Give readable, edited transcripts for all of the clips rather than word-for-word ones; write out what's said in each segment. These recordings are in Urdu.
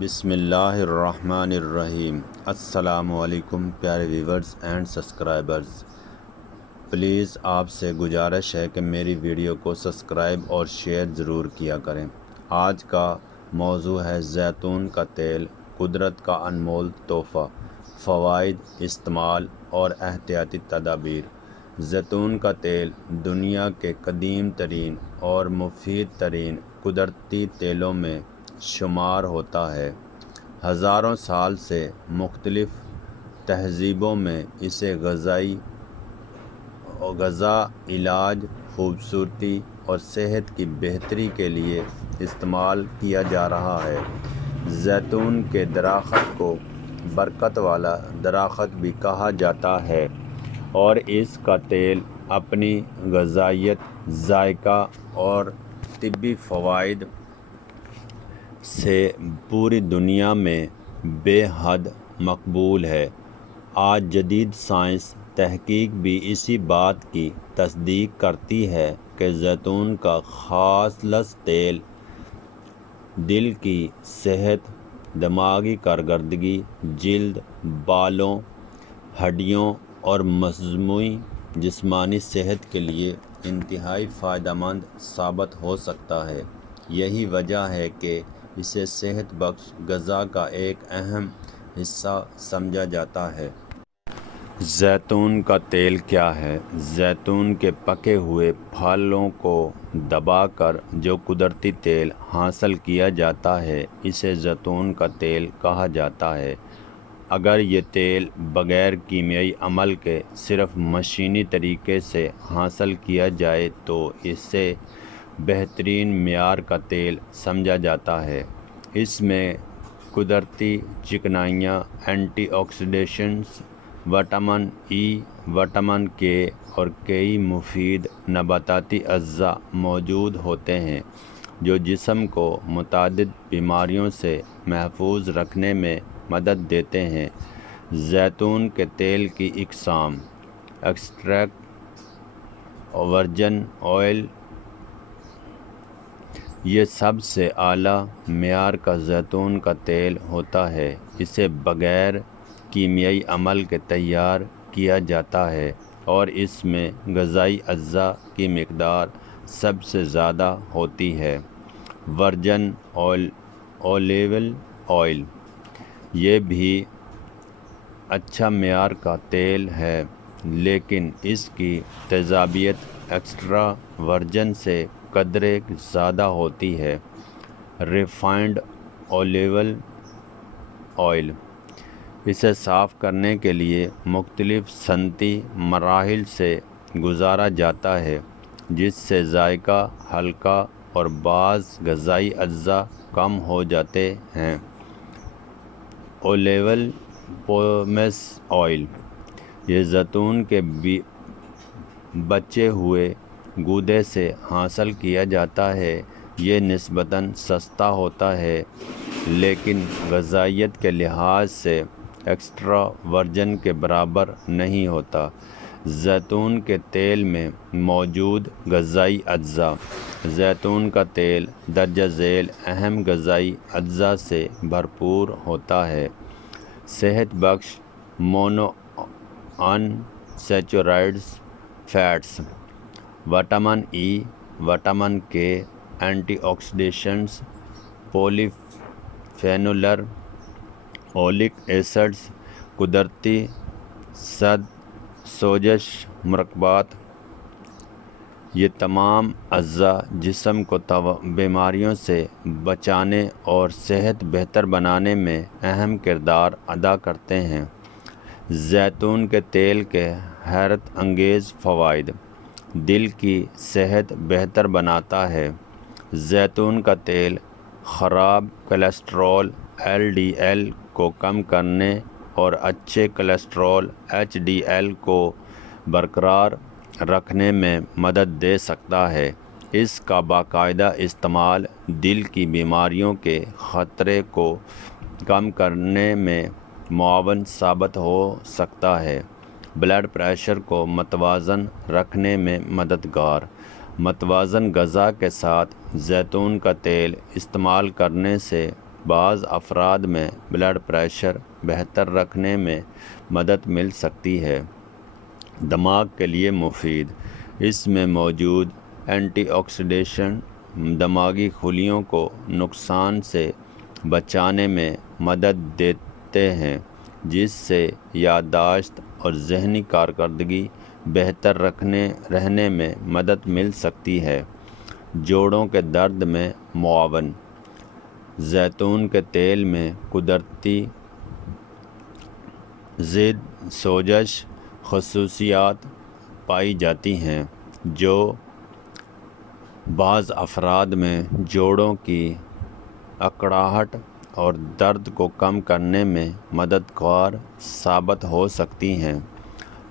بسم اللہ الرحمن الرحیم۔ السلام علیکم پیارے ویورز اینڈ سبسکرائبرز، پلیز آپ سے گزارش ہے کہ میری ویڈیو کو سبسکرائب اور شیئر ضرور کیا کریں۔ آج کا موضوع ہے زیتون کا تیل، قدرت کا انمول تحفہ، فوائد، استعمال اور احتیاطی تدابیر۔ زیتون کا تیل دنیا کے قدیم ترین اور مفید ترین قدرتی تیلوں میں شمار ہوتا ہے۔ ہزاروں سال سے مختلف تہذیبوں میں اسے غذا، علاج، خوبصورتی اور صحت کی بہتری کے لیے استعمال کیا جا رہا ہے۔ زیتون کے درخت کو برکت والا درخت بھی کہا جاتا ہے اور اس کا تیل اپنی غذائیت، ذائقہ اور طبی فوائد سے پوری دنیا میں بے حد مقبول ہے۔ آج جدید سائنسی تحقیق بھی اسی بات کی تصدیق کرتی ہے کہ زیتون کا خالص تیل دل کی صحت، دماغی کارکردگی، جلد، بالوں، ہڈیوں اور مجموعی جسمانی صحت کے لیے انتہائی فائدہ مند ثابت ہو سکتا ہے۔ یہی وجہ ہے کہ اسے صحت بخش غذا کا ایک اہم حصہ سمجھا جاتا ہے۔ زیتون کا تیل کیا ہے؟ زیتون کے پکے ہوئے پھلوں کو دبا کر جو قدرتی تیل حاصل کیا جاتا ہے اسے زیتون کا تیل کہا جاتا ہے۔ اگر یہ تیل بغیر کیمیائی عمل کے صرف مشینی طریقے سے حاصل کیا جائے تو اسے بہترین معیار کا تیل سمجھا جاتا ہے۔ اس میں قدرتی چکنائیاں، antioxidants, vitamin E, vitamin K اور کئی مفید نباتاتی اجزاء موجود ہوتے ہیں جو جسم کو متعدد بیماریوں سے محفوظ رکھنے میں مدد دیتے ہیں۔ زیتون کے تیل کی اقسام: ایکسٹرا ورجن آئل، یہ سب سے اعلیٰ معیار کا زیتون کا تیل ہوتا ہے۔ اسے بغیر کیمیائی عمل کے تیار کیا جاتا ہے اور اس میں غذائی اجزاء کی مقدار سب سے زیادہ ہوتی ہے۔ ورجن اولیو آئل، یہ بھی اچھا معیار کا تیل ہے لیکن اس کی تیزابیت ایکسٹرا ورجن سے قدرے زیادہ ہوتی ہے۔ ریفائنڈ اولیو آئل، اسے صاف کرنے کے لیے مختلف صنعتی مراحل سے گزارا جاتا ہے جس سے ذائقہ ہلکا اور بعض غذائی اجزاء کم ہو جاتے ہیں۔ اولیو پومیس آئل، یہ زیتون کے بچے ہوئے گودے سے حاصل کیا جاتا ہے۔ یہ نسبتاً سستا ہوتا ہے لیکن غذائیت کے لحاظ سے ایکسٹرا ورجن کے برابر نہیں ہوتا۔ زیتون کے تیل میں موجود غذائی اجزاء: زیتون کا تیل درجہ ذیل اہم غذائی اجزاء سے بھرپور ہوتا ہے۔ صحت بخش monounsaturated fats, vitamin E, vitamin K, antioxidants, polyphenols, oleic acids, قدرتی سوزش مرکبات، یہ تمام اجزاء جسم کو بیماریوں سے بچانے اور صحت بہتر بنانے میں اہم کردار ادا کرتے ہیں۔ زیتون کے تیل کے حیرت انگیز فوائد: دل کی صحت بہتر بناتا ہے۔ زیتون کا تیل خراب کولیسٹرول ایل ڈی ایل کو کم کرنے اور اچھے کولیسٹرول ایچ ڈی ایل کو برقرار رکھنے میں مدد دے سکتا ہے۔ اس کا باقاعدہ استعمال دل کی بیماریوں کے خطرے کو کم کرنے میں معاون ثابت ہو سکتا ہے۔ بلڈ پریشر کو متوازن رکھنے میں مددگار۔ متوازن غذا کے ساتھ زیتون کا تیل استعمال کرنے سے بعض افراد میں بلڈ پریشر بہتر رکھنے میں مدد مل سکتی ہے۔ دماغ کے لیے مفید، اس میں موجود اینٹی آکسیڈینٹ دماغی خلیوں کو نقصان سے بچانے میں مدد دیتے ہیں، جس سے یادداشت اور ذہنی کارکردگی بہتر رہنے میں مدد مل سکتی ہے۔ جوڑوں کے درد میں معاون، زیتون کے تیل میں قدرتی ضد سوزش خصوصیات پائی جاتی ہیں، جو بعض افراد میں جوڑوں کی اکڑاہٹ اور درد کو کم کرنے میں مددگار ثابت ہو سکتی ہیں۔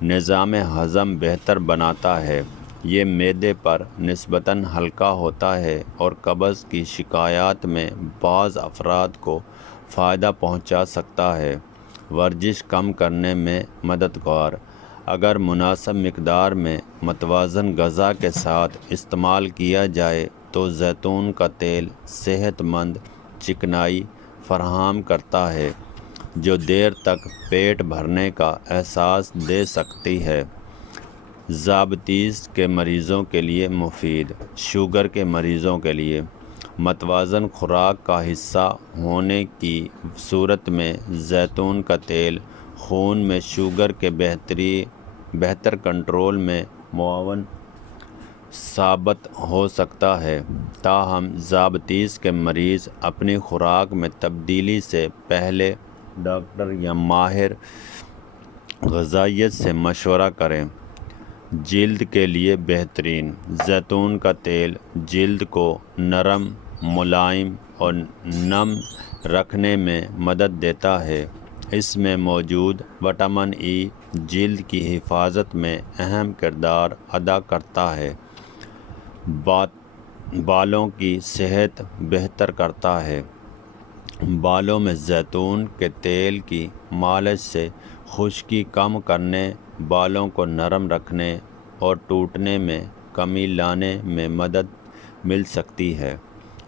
نظام ہضم بہتر بناتا ہے، یہ معدے پر نسبتاً ہلکا ہوتا ہے اور قبض کی شکایات میں بعض افراد کو فائدہ پہنچا سکتا ہے۔ ورزش کم کرنے میں مددگار، اگر مناسب مقدار میں متوازن غذا کے ساتھ استعمال کیا جائے تو زیتون کا تیل صحت مند چکنائی فراہم کرتا ہے، جو دیر تک پیٹ بھرنے کا احساس دے سکتی ہے۔ ذیابیطس کے مریضوں کے لیے مفید، شوگر کے مریضوں کے لیے متوازن خوراک کا حصہ ہونے کی صورت میں زیتون کا تیل خون میں شوگر کے بہتر کنٹرول میں معاون ثابت ہو سکتا ہے۔ تاہم ذیابیطس کے مریض اپنی خوراک میں تبدیلی سے پہلے ڈاکٹر یا ماہر غذائیت سے مشورہ کریں۔ جلد کے لیے بہترین، زیتون کا تیل جلد کو نرم، ملائم اور نم رکھنے میں مدد دیتا ہے۔ اس میں موجود وٹامن ای جلد کی حفاظت میں اہم کردار ادا کرتا ہے، بالوں کی صحت بہتر کرتا ہے۔ بالوں میں زیتون کے تیل کی مالش سے خشکی کم کرنے، بالوں کو نرم رکھنے اور ٹوٹنے میں کمی لانے میں مدد مل سکتی ہے۔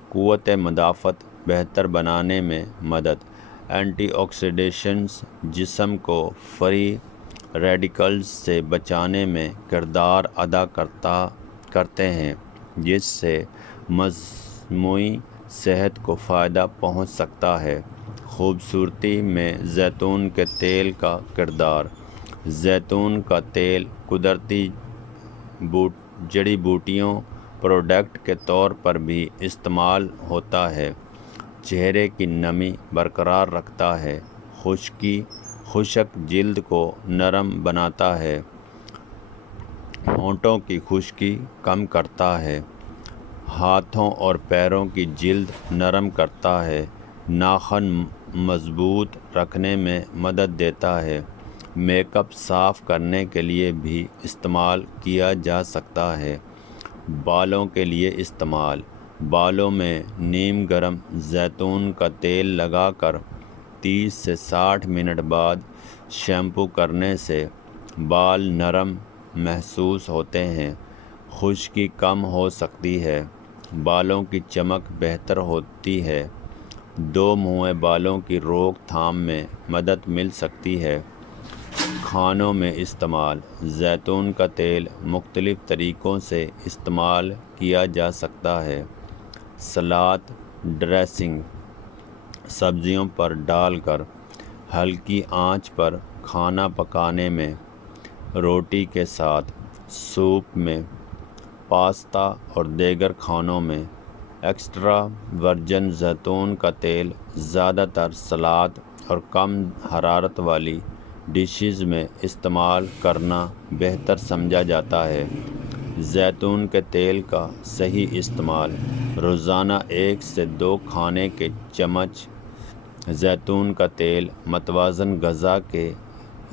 قوت مدافعت بہتر بنانے میں مدد، اینٹی آکسیڈینٹس جسم کو فری ریڈیکلز سے بچانے میں کردار ادا کرتے ہیں، جس سے مجموعی صحت کو فائدہ پہنچ سکتا ہے۔ خوبصورتی میں زیتون کے تیل کا کردار، زیتون کا تیل قدرتی جڑی بوٹیوں پروڈکٹ کے طور پر بھی استعمال ہوتا ہے۔ چہرے کی نمی برقرار رکھتا ہے، خشک جلد کو نرم بناتا ہے، ہونٹوں کی خشکی کم کرتا ہے، ہاتھوں اور پیروں کی جلد نرم کرتا ہے، ناخن مضبوط رکھنے میں مدد دیتا ہے۔ میک اپ صاف کرنے کے لیے بھی استعمال کیا جا سکتا ہے۔ بالوں کے لیے استعمال، بالوں میں نیم گرم زیتون کا تیل لگا کر 30 سے 60 منٹ بعد شیمپو کرنے سے بال نرم محسوس ہوتے ہیں، خشکی کم ہو سکتی ہے، بالوں کی چمک بہتر ہوتی ہے، دو منہ بالوں کی روک تھام میں مدد مل سکتی ہے۔ کھانوں میں استعمال، زیتون کا تیل مختلف طریقوں سے استعمال کیا جا سکتا ہے۔ سلاد ڈریسنگ، سبزیوں پر ڈال کر ہلکی آنچ پر کھانا پکانے میں، روٹی کے ساتھ، سوپ میں، پاستا اور دیگر کھانوں میں۔ ایکسٹرا ورجن زیتون کا تیل زیادہ تر سلاد اور کم حرارت والی ڈشز میں استعمال کرنا بہتر سمجھا جاتا ہے۔ زیتون کے تیل کا صحیح استعمال، روزانہ 1 سے 2 کھانے کے چمچ زیتون کا تیل متوازن غذا کے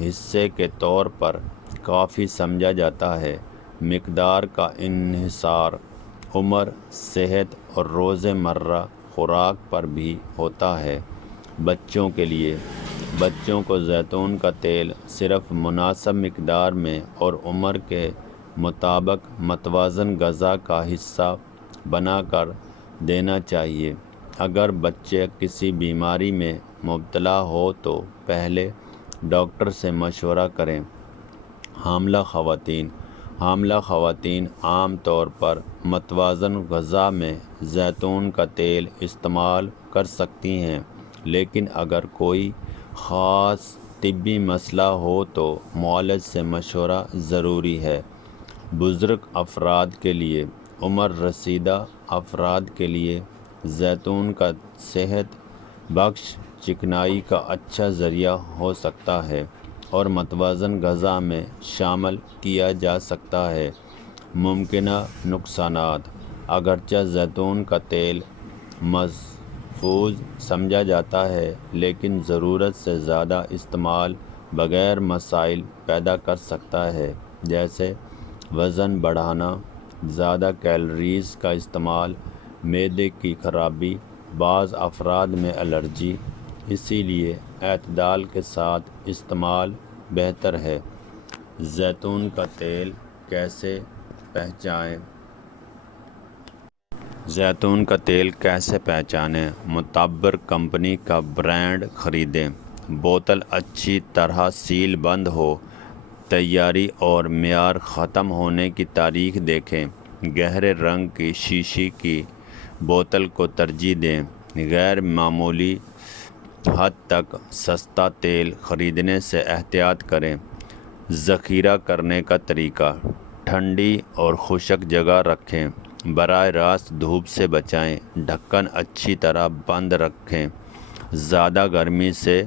حصے کے طور پر کافی سمجھا جاتا ہے۔ مقدار کا انحصار عمر، صحت اور روز مرہ خوراک پر بھی ہوتا ہے۔ بچوں کے لیے، بچوں کو زیتون کا تیل صرف مناسب مقدار میں اور عمر کے مطابق متوازن غذا کا حصہ بنا کر دینا چاہیے۔ اگر بچے کسی بیماری میں مبتلا ہو تو پہلے ڈاکٹر سے مشورہ کریں۔ حاملہ خواتین عام طور پر متوازن غذا میں زیتون کا تیل استعمال کر سکتی ہیں، لیکن اگر کوئی خاص طبی مسئلہ ہو تو معالج سے مشورہ ضروری ہے۔ بزرگ افراد کے لیے، عمر رسیدہ افراد کے لیے زیتون کا صحت بخش چکنائی کا اچھا ذریعہ ہو سکتا ہے اور متوازن غذا میں شامل کیا جا سکتا ہے۔ ممکنہ نقصانات: اگرچہ زیتون کا تیل محفوظ سمجھا جاتا ہے، لیکن ضرورت سے زیادہ استعمال بغیر مسائل پیدا کر سکتا ہے، جیسے وزن بڑھنا، زیادہ کیلوریز کا استعمال، معدے کی خرابی، بعض افراد میں الرجی۔ اسی لیے اعتدال کے ساتھ استعمال بہتر ہے۔ زیتون کا تیل کیسے پہچانیں؟ زیتون کا تیل کیسے پہچانیں؟ معتبر کمپنی کا برانڈ خریدیں۔ بوتل اچھی طرح سیل بند ہو۔ تیاری اور معیار ختم ہونے کی تاریخ دیکھیں۔ گہرے رنگ کی شیشے کی بوتل کو ترجیح دیں۔ غیر معمولی حد تک سستا تیل خریدنے سے احتیاط کریں۔ ذخیرہ کرنے کا طریقہ: ٹھنڈی اور خشک جگہ رکھیں۔ براہ راست دھوپ سے بچائیں۔ ڈھکن اچھی طرح بند رکھیں۔ زیادہ گرمی سے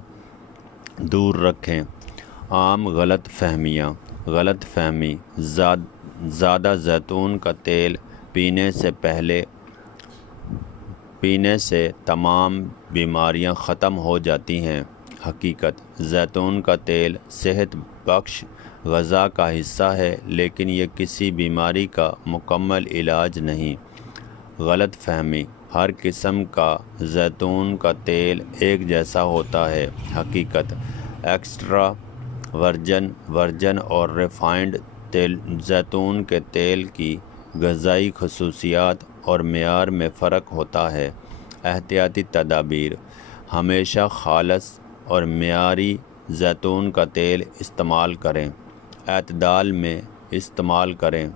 دور رکھیں۔ عام غلط فہمی: زیادہ زیتون کا تیل پینے سے تمام بیماریاں ختم ہو جاتی ہیں۔ حقیقت: زیتون کا تیل صحت بخش غذا کا حصہ ہے، لیکن یہ کسی بیماری کا مکمل علاج نہیں۔ غلط فہمی: ہر قسم کا زیتون کا تیل ایک جیسا ہوتا ہے۔ حقیقت: ایکسٹرا ورجن اور ریفائنڈ زیتون کے تیل کی غذائی خصوصیات اور معیار میں فرق ہوتا ہے۔ احتیاطی تدابیر: ہمیشہ خالص اور معیاری زیتون کا تیل استعمال کریں۔ اعتدال میں استعمال کریں۔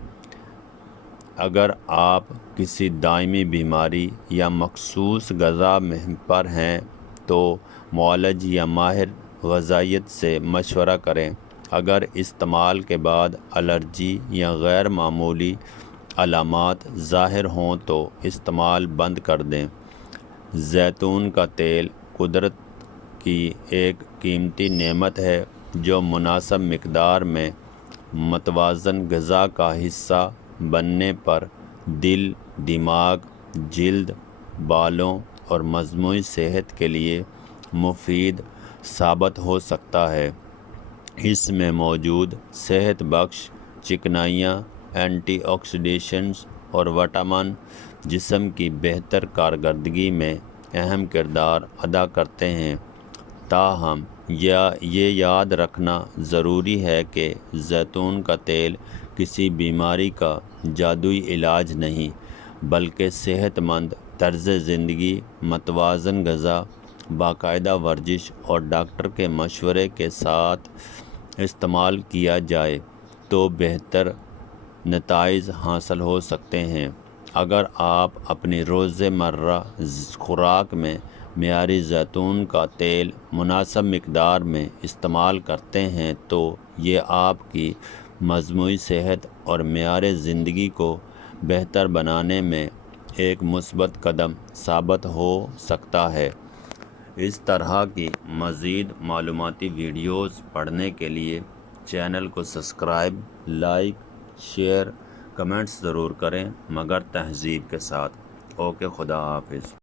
اگر آپ کسی دائمی بیماری یا مخصوص غذا پر ہیں تو معالج یا ماہر غذائیت سے مشورہ کریں۔ اگر استعمال کے بعد الرجی یا غیر معمولی علامات ظاہر ہوں تو استعمال بند کر دیں۔ زیتون کا تیل قدرت کی ایک قیمتی نعمت ہے جو مناسب مقدار میں متوازن غذا کا حصہ بننے پر دل، دماغ، جلد، بالوں اور مجموعی صحت کے لیے مفید ثابت ہو سکتا ہے۔ اس میں موجود صحت بخش چکنائیاں، اینٹی آکسیڈینٹس اور وٹامن جسم کی بہتر کارکردگی میں اہم کردار ادا کرتے ہیں۔ تاہم یہ یاد رکھنا ضروری ہے کہ زیتون کا تیل کسی بیماری کا جادوئی علاج نہیں، بلکہ صحت مند طرز زندگی، متوازن غذا، باقاعدہ ورزش اور ڈاکٹر کے مشورے کے ساتھ استعمال کیا جائے تو بہتر نتائج حاصل ہو سکتے ہیں۔ اگر آپ اپنی روزمرہ خوراک میں معیاری زیتون کا تیل مناسب مقدار میں استعمال کرتے ہیں تو یہ آپ کی مجموعی صحت اور معیار زندگی کو بہتر بنانے میں ایک مثبت قدم ثابت ہو سکتا ہے۔ اس طرح کی مزید معلوماتی ویڈیوز پڑھنے کے لیے چینل کو سبسکرائب، لائک، شیئر، کمنٹس ضرور کریں، مگر تہذیب کے ساتھ۔ اوکے، خدا حافظ۔